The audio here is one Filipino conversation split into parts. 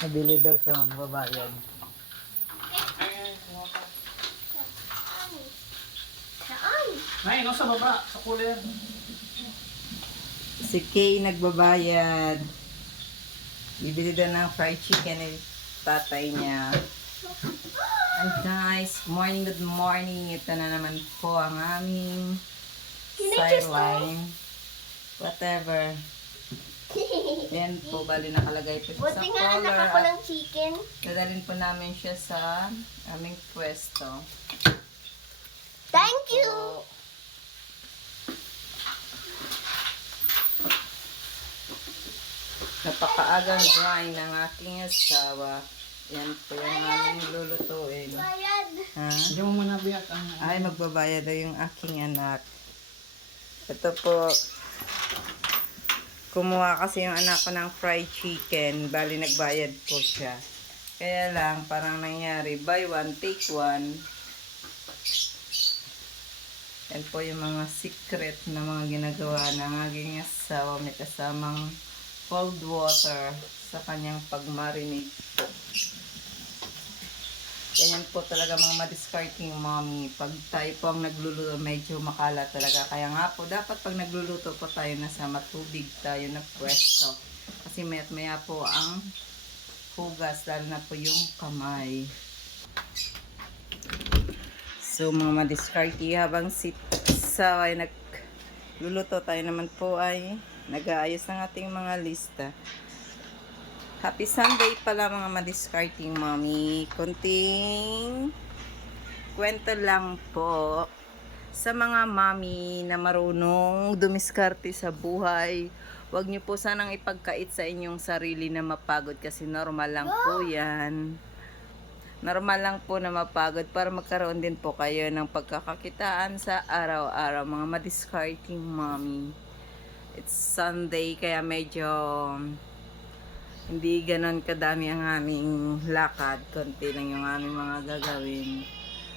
Nabili daw siya magbabayad. Saan? May, no, sa baba, sa cooler. Si Kay nagbabayad. Bibili daw ng fried chicken ng tatay niya. And guys, good morning. Ito na naman po ang aming sideline. Whatever. Ayan po, bali nakalagay po siya sa Buti nga collar. anak ako At ng chicken. dadalhin po namin siya sa aming pwesto. Thank you! Po. Napakaagang drawing ng aking asawa. Yan po yung aming lulutuin. Bayad! Ha? Hindi mo muna biyak ang... Ay, magbabayad daw yung aking anak. Ito po. Kumuha kasi yung anak ko ng fried chicken. Bali, nagbayad po siya. Kaya lang, parang nangyari, buy one, take one. Yan po yung mga secret na mga ginagawa ng aking asawa. May kasamang cold water sa kanyang pag-marinate po. Ganyan po talaga mga madiscarding mommy. Pag tayo po ang nagluluto, medyo makalat talaga. Kaya nga po, dapat pag nagluluto po tayo, nasa matubig tayo na pwesto. Kasi maya't maya po ang hugas, lalo na po yung kamay. So mga madiscarding, habang si Sawa ay nagluluto, tayo naman po ay nag-aayos ng ating mga lista. Happy Sunday pala mga madiscarding mommy. Kunting kwento lang po sa mga mommy na marunong dumiskarte sa buhay. Huwag niyo po sanang ipagkait sa inyong sarili na mapagod kasi normal lang po yan. Normal lang po na mapagod para magkaroon din po kayo ng pagkakakitaan sa araw-araw mga madiscarding mommy. It's Sunday kaya medyo hindi ganon kadami ang aming lakad. Konti lang yung aming mga gagawin.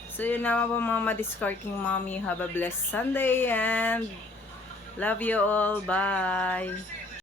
So yun naman po mga madiscarding mommy. Have a blessed Sunday and love you all. Bye!